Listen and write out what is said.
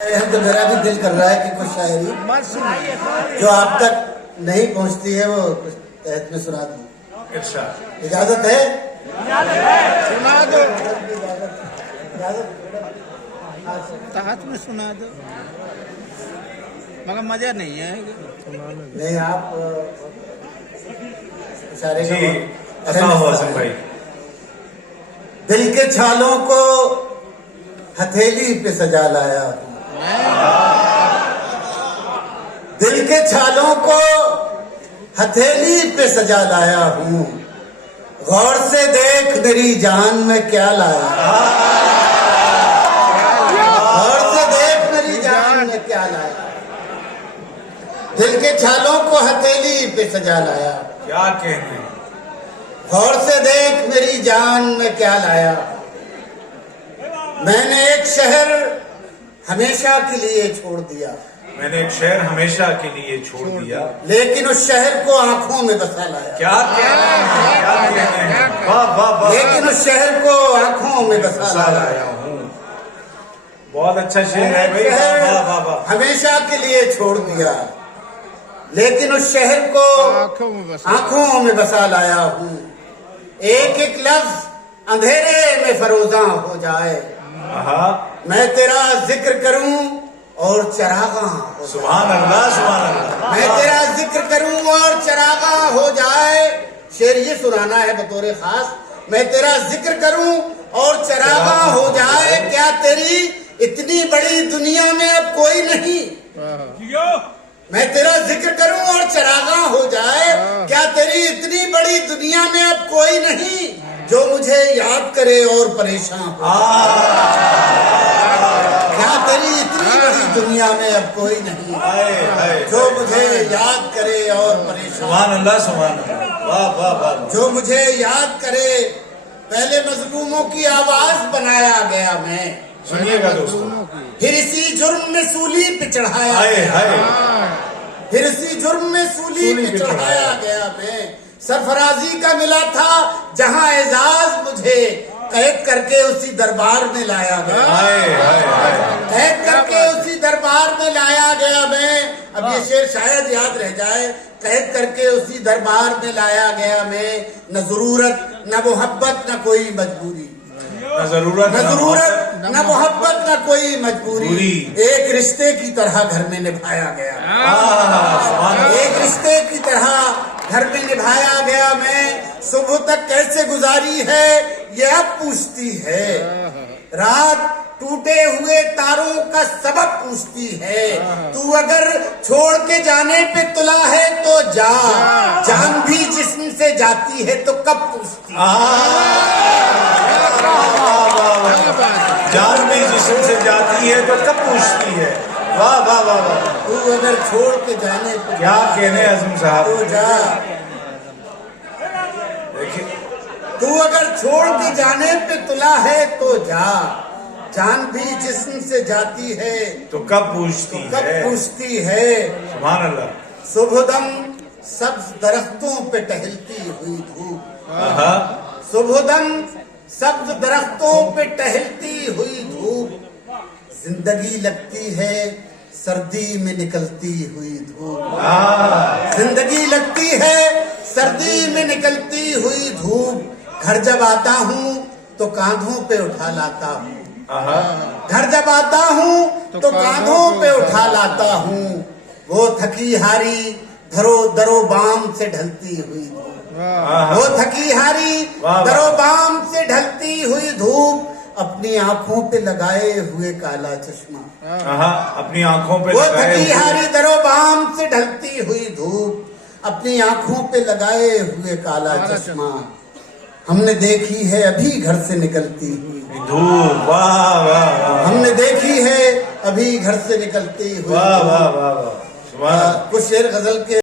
तो मेरा भी दिल कर रहा है कि कुछ शायरी जो आप तक नहीं पहुंचती है वो कुछ तहत में सुना दूं। इजाजत है? सुना दो, तहत में सुना दो, मगर मजा नहीं है। नहीं, आप इशारे का भाई। दिल के छालों को हथेली पे सजा लाया हूं, दिल के छालों को हथेली पे सजा लाया हूं, गौर से देख मेरी जान में क्या लाया, गौर से देख मेरी जान में क्या लाया, दिल के छालों को हथेली पे सजा लाया, क्या कहने, गौर से देख मेरी जान में क्या लाया। मैंने एक शहर हमेशा के लिए छोड़ दिया, मैंने एक शहर हमेशा के लिए छोड़ दिया, लेकिन उस शहर को आंखों में बसा लाया। क्या कहने हैं, क्या कहने हैं, वाह वाह वाह, लेकिन उस शहर को आंखों में बसा लाया हूँ। बहुत अच्छा शेर है भाई, वाह वाह वाह। हमेशा के लिए छोड़ दिया, लेकिन उस शहर को आंखों में बसा लाया हूँ। एक एक लफ्ज अंधेरे में फरोजा हो जाए, मैं तेरा जिक्र करूं और चरागा हो, सुभान अल्लाह सुभान अल्लाह, मैं तेरा जिक्र करूं और चरागा हो जाए। शेर ये सुनाना है बतौर खास, मैं तेरा जिक्र करूं और चरागा हो जाए। क्या तेरी इतनी बड़ी दुनिया में अब कोई नहीं, मैं तेरा जिक्र करूं और चरागा हो जाए। क्या तेरी इतनी बड़ी दुनिया में अब कोई नहीं जो मुझे याद करे और परेशान हो। क्या तेरी इतनी बड़ी दुनिया में अब कोई नहीं जो मुझे याद करे और परेशान, सुभान अल्लाह सुभान अल्लाह, वाह वाह वाह, जो मुझे याद करे। पहले मजलूमों की आवाज बनाया गया मैं, सुनिएगा दोस्तों, फिर इसी जुर्म में सूली पे चढ़ाया, फिर इसी जुर्म में सूली पे चढ़ाया गया मैं। सरफराजी का मिला था जहां एजाज मुझे कैद करके उसी दरबार में लाया गया, कैद करके उसी दरबार में लाया गया मैं। अब ये शेर शायद याद रह जाए, कैद करके उसी दरबार में लाया गया मैं। न जरूरत न मोहब्बत न कोई मजबूरी, न जरूरत न मोहब्बत न कोई मजबूरी, एक रिश्ते की तरह घर में निभाया गया, एक रिश्ते की तरह घर में निभाया गया मैं। सुबह तक कैसे गुजारी है ये अब पूछती है, रात टूटे हुए तारों का सबब पूछती है। तू अगर छोड़ के जाने पे तुला है तो जा, जान भी जिस्म से जाती है तो कब पूछती है, जान भी जिस्म से जाती है तो कब पूछती है, वाह वाह वाह वाह। तू अगर छोड़ के जाने पे क्या कहने आजम साहब, तो जा, देखिए तू अगर छोड़ के जाने पे तुला है तो जा, जान भी जिस्म से जाती है तो कब पूछती कब है, पूछती है। सुभान अल्लाह। सुबहदम सब्ज दरख्तों पे टहलती हुई धूप, सुबहदम सब्ज दरख्तों पे टहलती हुई धूप, जिंदगी लगती है सर्दी में निकलती हुई धूप, जिंदगी लगती है सर्दी में निकलती हुई धूप। घर जब आता हूँ तो कांधों पे उठा लाता हूँ, घर जब आता हूँ तो कांधों पे उठा लाता हूँ। वो थकी हारी दरो बाम से ढलती हुई धूप, वो थकी हारी दरो बाम से ढलती हुई धूप, अपनी आंखों पे लगाए हुए काला चश्मा, अपनी आंखों पे वो थकी हारी दरो बाम से ढलती हुई धूप, अपनी आंखों पे लगाए हुए काला चश्मा। हमने देखी है अभी घर से निकलती हुई धूप, वाह वाह, हमने देखी है अभी घर से निकलती हुई, वाह वाह वाह वाह। कुछ शेर गजल के